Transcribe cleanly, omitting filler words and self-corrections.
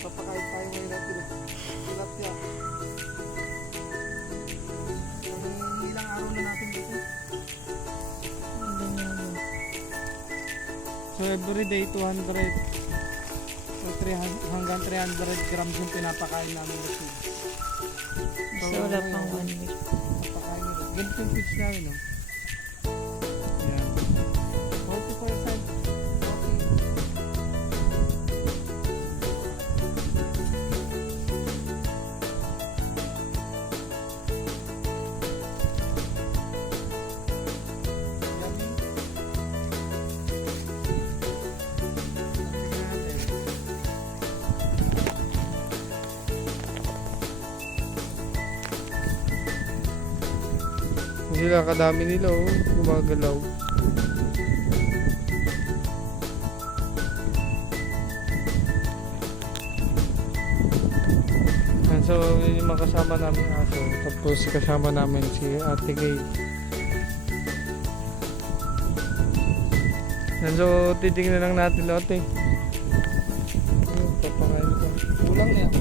Papakain tayo ngayon natin eh. Tilapia. Ang ilang araw na natin dito. So every day 200 so 300 hanggang 300 grams yung pinapakain namin na food. So wala pang 1 week. Napakain nila. Ganito yung fish namin, no? Yan. 40%. Sila kadami nila oh, gumagalaw. And so yun yung mga kasama namin aso. Tapos kasama namin si Ate Gay. And so titignan lang natin ate. Ayun, papangain ko. Kulang na yan.